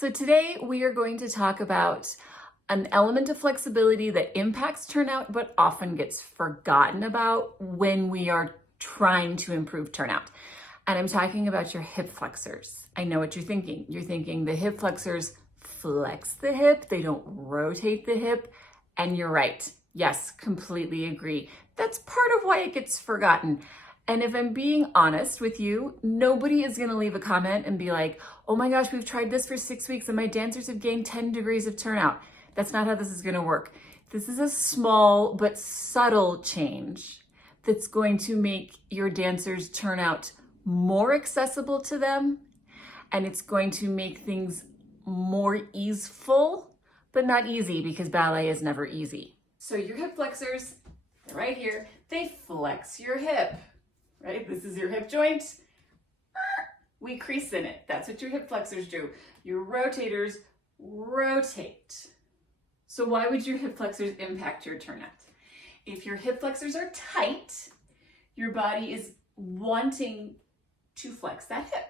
So today we are going to talk about an element of flexibility that impacts turnout but often gets forgotten about when we are trying to improve turnout. And I'm talking about your hip flexors. I know what you're thinking. You're thinking the hip flexors flex the hip, they don't rotate the hip. And you're right. Yes, completely agree. That's part of why it gets forgotten. And if I'm being honest with you, nobody is going to leave a comment and be like, oh my gosh, we've tried this for 6 weeks and my dancers have gained 10 degrees of turnout. That's not how this is going to work. This is a small but subtle change that's going to make your dancers' turnout more accessible to them. And it's going to make things more easeful, but not easy, because ballet is never easy. So your hip flexors, they're right here, they flex your hip. Right? This is your hip joint. We crease in it. That's what your hip flexors do. Your rotators rotate. So why would your hip flexors impact your turnout? If your hip flexors are tight, your body is wanting to flex that hip.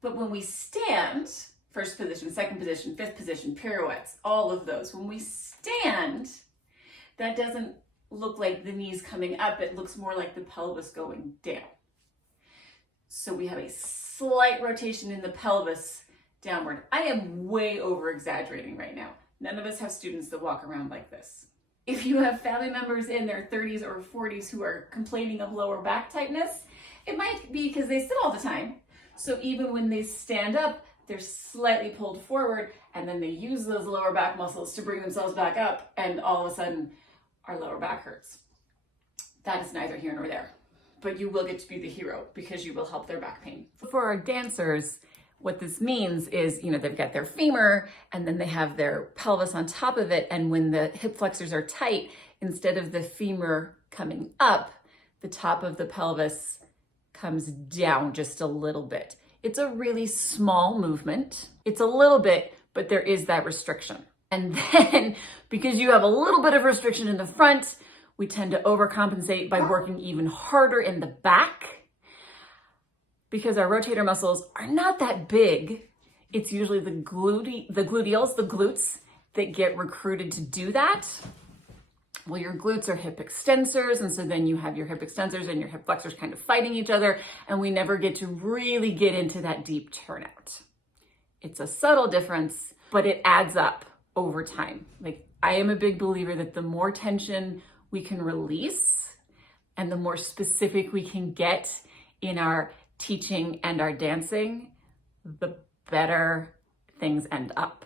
But when we stand, first position, second position, fifth position, pirouettes, all of those, when we stand, that doesn't look like the knees coming up, it looks more like the pelvis going down. So we have a slight rotation in the pelvis downward. I am way over exaggerating right now. None of us have students that walk around like this. If you have family members in their 30s or 40s who are complaining of lower back tightness, it might be because they sit all the time. So even when they stand up, they're slightly pulled forward, and then they use those lower back muscles to bring themselves back up, and all of a sudden our lower back hurts. That is neither here nor there, but you will get to be the hero because you will help their back pain. For our dancers, what this means is, they've got their femur and then they have their pelvis on top of it. And when the hip flexors are tight, instead of the femur coming up, the top of the pelvis comes down just a little bit. It's a really small movement. It's a little bit, but there is that restriction. And then, because you have a little bit of restriction in the front, we tend to overcompensate by working even harder in the back. Because our rotator muscles are not that big, it's usually the gluteals, the glutes, that get recruited to do that. Well, your glutes are hip extensors, and so then you have your hip extensors and your hip flexors kind of fighting each other, and we never get to really get into that deep turnout. It's a subtle difference, but it adds up over time. Like, I am a big believer that the more tension we can release and the more specific we can get in our teaching and our dancing, the better things end up.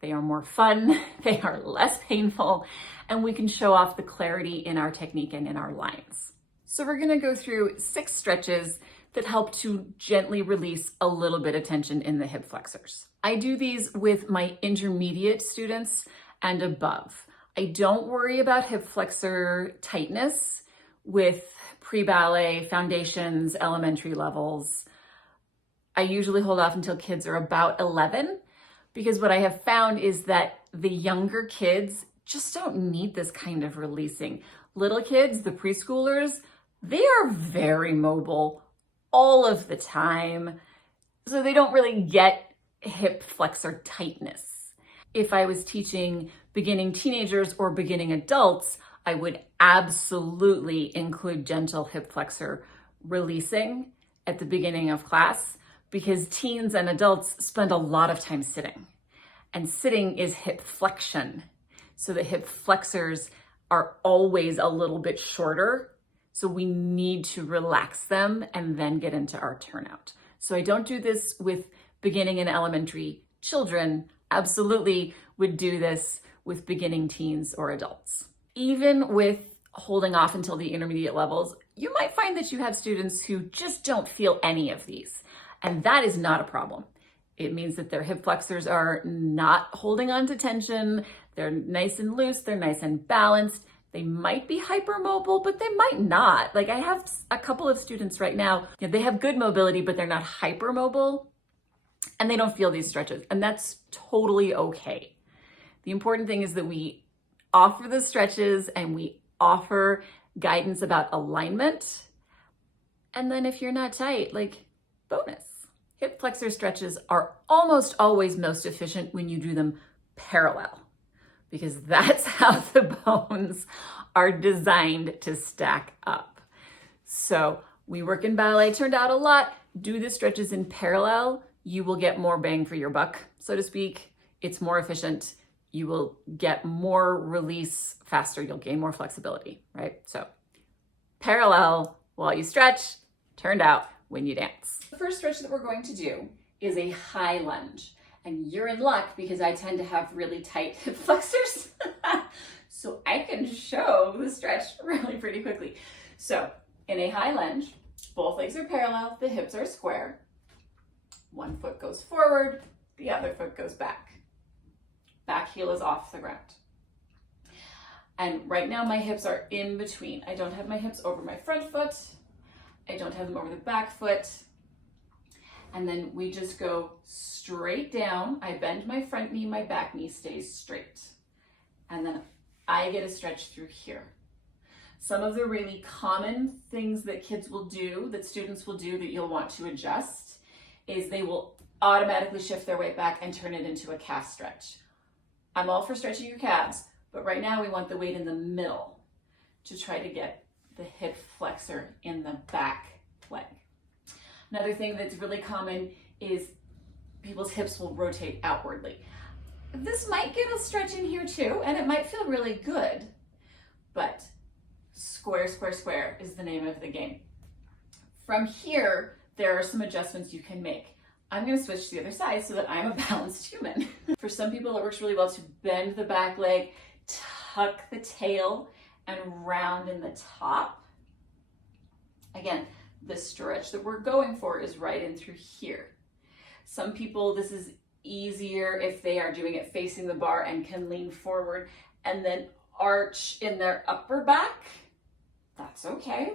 They are more fun, they are less painful, and we can show off the clarity in our technique and in our lines. So we're gonna go through 6 stretches that help to gently release a little bit of tension in the hip flexors. I do these with my intermediate students and above. I don't worry about hip flexor tightness with pre-ballet, foundations, elementary levels. I usually hold off until kids are about 11, because what I have found is that the younger kids just don't need this kind of releasing. Little kids, the preschoolers, they are very mobile all of the time, so they don't really get hip flexor tightness. If I was teaching beginning teenagers or beginning adults, I would absolutely include gentle hip flexor releasing at the beginning of class, because teens and adults spend a lot of time sitting, and sitting is hip flexion. So the hip flexors are always a little bit shorter. So we need to relax them and then get into our turnout. So I don't do this with beginning and elementary children. Absolutely would do this with beginning teens or adults. Even with holding off until the intermediate levels, you might find that you have students who just don't feel any of these. And that is not a problem. It means that their hip flexors are not holding on to tension. They're nice and loose. They're nice and balanced. They might be hypermobile, but they might not. Like, I have a couple of students right now, they have good mobility, but they're not hypermobile, and they don't feel these stretches, and that's totally okay. The important thing is that we offer the stretches and we offer guidance about alignment. And then if you're not tight, like, bonus. Hip flexor stretches are almost always most efficient when you do them parallel, because that's how the bones are designed to stack up. So we work in ballet, turned out a lot. Do the stretches in parallel. You will get more bang for your buck, so to speak. It's more efficient. You will get more release faster. You'll gain more flexibility, right? So parallel while you stretch, turned out when you dance. The first stretch that we're going to do is a high lunge. And you're in luck because I tend to have really tight hip flexors. So I can show the stretch really pretty quickly. So in a high lunge, both legs are parallel, the hips are square. One foot goes forward, the other foot goes back. Back heel is off the ground. And right now my hips are in between. I don't have my hips over my front foot. I don't have them over the back foot. And then we just go straight down. I bend my front knee, my back knee stays straight. And then I get a stretch through here. Some of the really common things that kids will do, that students will do that you'll want to adjust, is they will automatically shift their weight back and turn it into a calf stretch. I'm all for stretching your calves, but right now we want the weight in the middle to try to get the hip flexor in the back leg. Another thing that's really common is people's hips will rotate outwardly. This might get a stretch in here too, and it might feel really good, but square, square, square is the name of the game. From here, there are some adjustments you can make. I'm gonna switch to the other side so that I'm a balanced human. For some people, it works really well to bend the back leg, tuck the tail, and round in the top. Again, the stretch that we're going for is right in through here. Some people, this is easier if they are doing it facing the bar and can lean forward and then arch in their upper back. That's okay,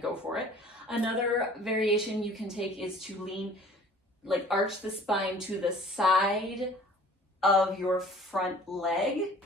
go for it. Another variation you can take is to lean, arch the spine to the side of your front leg.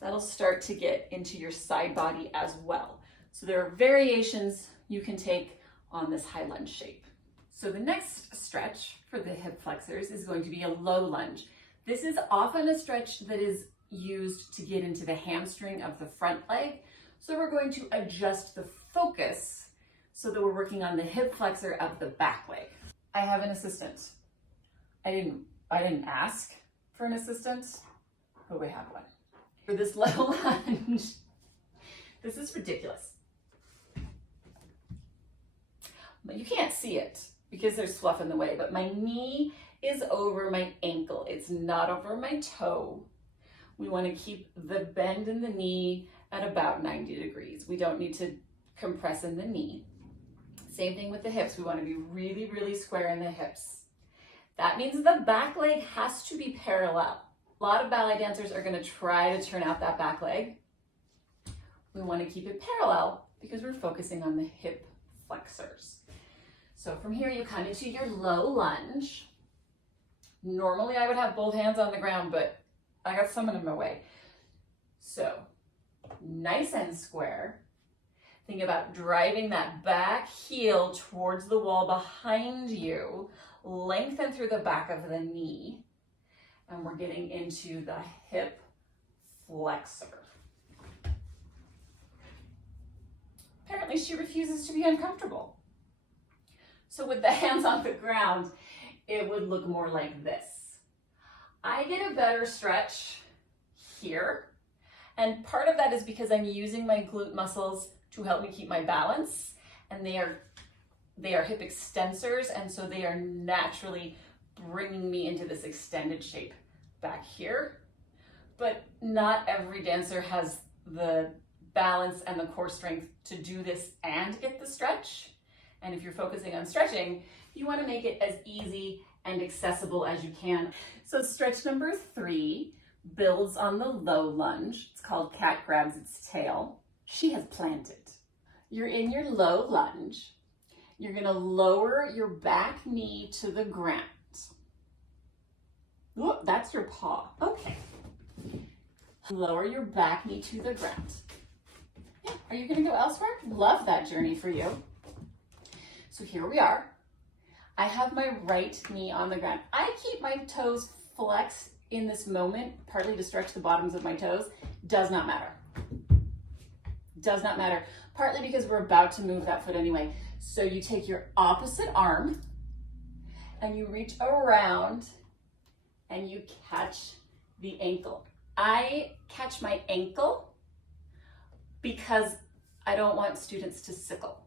That'll start to get into your side body as well. So there are variations you can take on this high lunge shape. So the next stretch for the hip flexors is going to be a low lunge. This is often a stretch that is used to get into the hamstring of the front leg. So we're going to adjust the focus so that we're working on the hip flexor of the back leg. I have an assistant. I didn't ask for an assistant, but we have one. For this low lunge, this is ridiculous. But you can't see it because there's fluff in the way, but my knee is over my ankle. It's not over my toe. We want to keep the bend in the knee at about 90 degrees. We don't need to compress in the knee. Same thing with the hips. We want to be really, really square in the hips. That means the back leg has to be parallel. A lot of ballet dancers are going to try to turn out that back leg. We want to keep it parallel because we're focusing on the hip flexors. So from here, you come into your low lunge. Normally I would have both hands on the ground, but I got someone in my way. So nice and square. Think about driving that back heel towards the wall behind you. Lengthen through the back of the knee. And we're getting into the hip flexor. Apparently she refuses to be uncomfortable. So with the hands on the ground, it would look more like this. I get a better stretch here. And part of that is because I'm using my glute muscles to help me keep my balance. And they are hip extensors. And so they are naturally bringing me into this extended shape back here. But not every dancer has the balance and the core strength to do this and get the stretch. And if you're focusing on stretching, you want to make it as easy and accessible as you can. So stretch number 3 builds on the low lunge. It's called cat grabs its tail. She has planted. You're in your low lunge. You're going to lower your back knee to the ground. Whoop, that's your paw. Okay. Lower your back knee to the ground. Yeah. Are you going to go elsewhere? Love that journey for you. So here we are. I have my right knee on the ground. I keep my toes flexed in this moment, partly to stretch the bottoms of my toes. Does not matter. Does not matter. Partly because we're about to move that foot anyway. So you take your opposite arm and you reach around and you catch the ankle. I catch my ankle because I don't want students to sickle.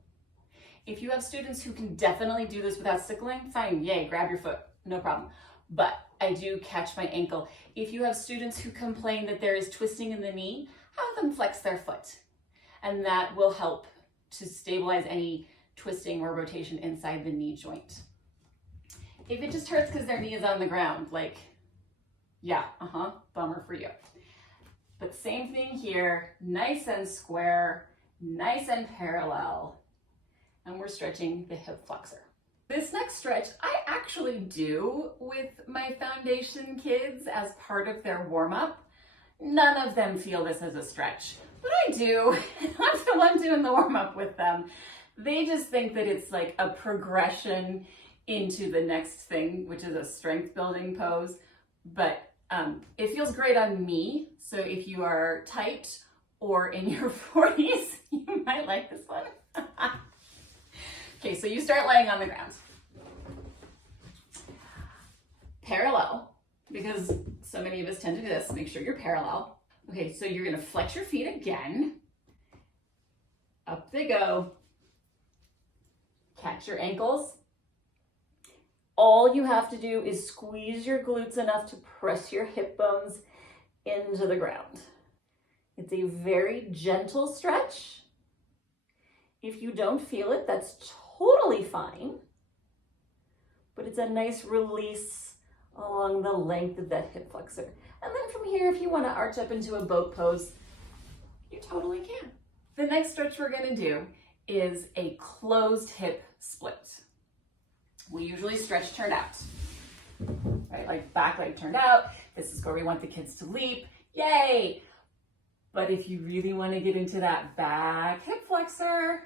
If you have students who can definitely do this without sickling, fine, yay, grab your foot, no problem. But I do catch my ankle. If you have students who complain that there is twisting in the knee, have them flex their foot. And that will help to stabilize any twisting or rotation inside the knee joint. If it just hurts because their knee is on the ground, like, yeah, bummer for you. But same thing here, nice and square, nice and parallel. And we're stretching the hip flexor. This next stretch, I actually do with my foundation kids as part of their warm-up. None of them feel this as a stretch, but I do. I'm the one doing the warm-up with them. They just think that it's like a progression into the next thing, which is a strength building pose. But it feels great on me. So if you are tight or in your 40s, you might like this one. Okay, so you start laying on the ground. Parallel, because so many of us tend to do this, make sure you're parallel. Okay, so you're gonna flex your feet again. Up they go. Catch your ankles. All you have to do is squeeze your glutes enough to press your hip bones into the ground. It's a very gentle stretch. If you don't feel it, that's totally fine. But it's a nice release along the length of that hip flexor. And then from here, if you want to arch up into a boat pose, you totally can. The next stretch we're going to do is a closed hip split. We usually stretch turned out, right? Like back leg turned out. This is where we want the kids to leap. Yay! But if you really want to get into that back hip flexor,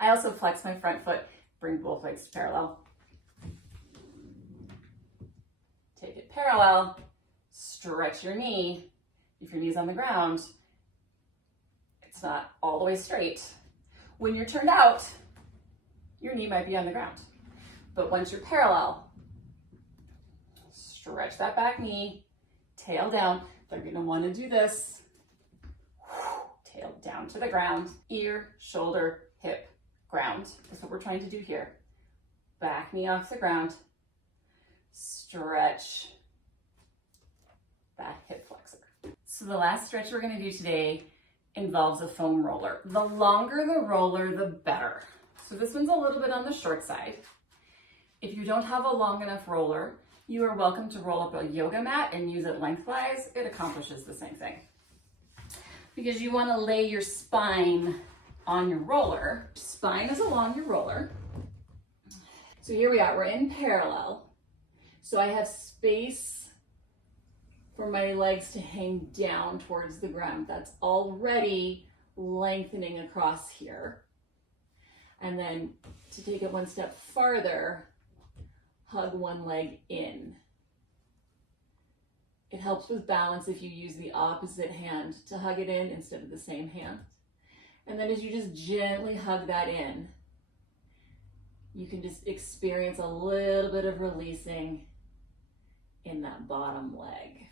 I also flex my front foot, bring both legs parallel. Take it parallel, stretch your knee. If your knee's on the ground, it's not all the way straight. When you're turned out, your knee might be on the ground. But once you're parallel, stretch that back knee, tail down. They're gonna wanna do this. Tail down to the ground, ear, shoulder, hip, ground. That's what we're trying to do here. Back knee off the ground, stretch that hip flexor. So the last stretch we're gonna do today involves a foam roller. The longer the roller, the better. So this one's a little bit on the short side. If you don't have a long enough roller, you are welcome to roll up a yoga mat and use it lengthwise. It accomplishes the same thing. Because you want to lay your spine on your roller. Spine is along your roller. So here we are, we're in parallel. So I have space for my legs to hang down towards the ground. That's already lengthening across here. And then to take it one step farther, hug one leg in. It helps with balance if you use the opposite hand to hug it in instead of the same hand. And then as you just gently hug that in, you can just experience a little bit of releasing in that bottom leg.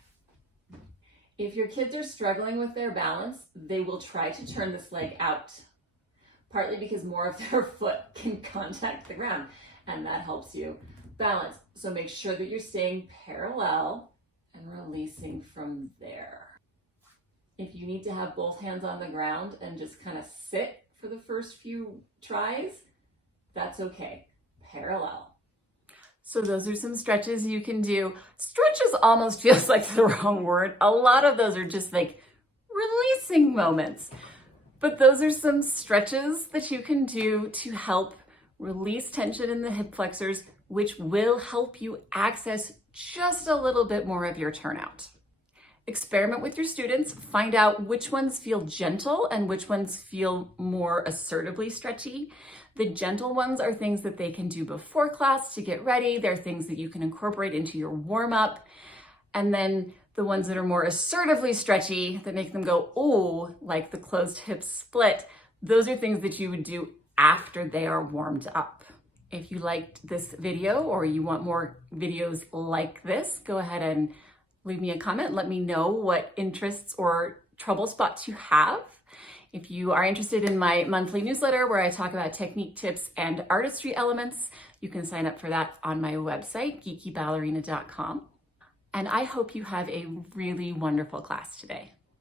If your kids are struggling with their balance, they will try to turn this leg out, partly because more of their foot can contact the ground, and that helps you balance. So make sure that you're staying parallel and releasing from there. If you need to have both hands on the ground and just kind of sit for the first few tries, that's okay. Parallel. So those are some stretches you can do. Stretches almost feels like the wrong word. A lot of those are just like releasing moments. But those are some stretches that you can do to help release tension in the hip flexors, which will help you access just a little bit more of your turnout. Experiment with your students, find out which ones feel gentle and which ones feel more assertively stretchy. The gentle ones are things that they can do before class to get ready. They're things that you can incorporate into your warm-up. And then the ones that are more assertively stretchy that make them go, oh, like the closed hip split, those are things that you would do after they are warmed up. If you liked this video or you want more videos like this, go ahead and leave me a comment. Let me know what interests or trouble spots you have. If you are interested in my monthly newsletter where I talk about technique tips and artistry elements, you can sign up for that on my website, geekyballerina.com. And I hope you have a really wonderful class today.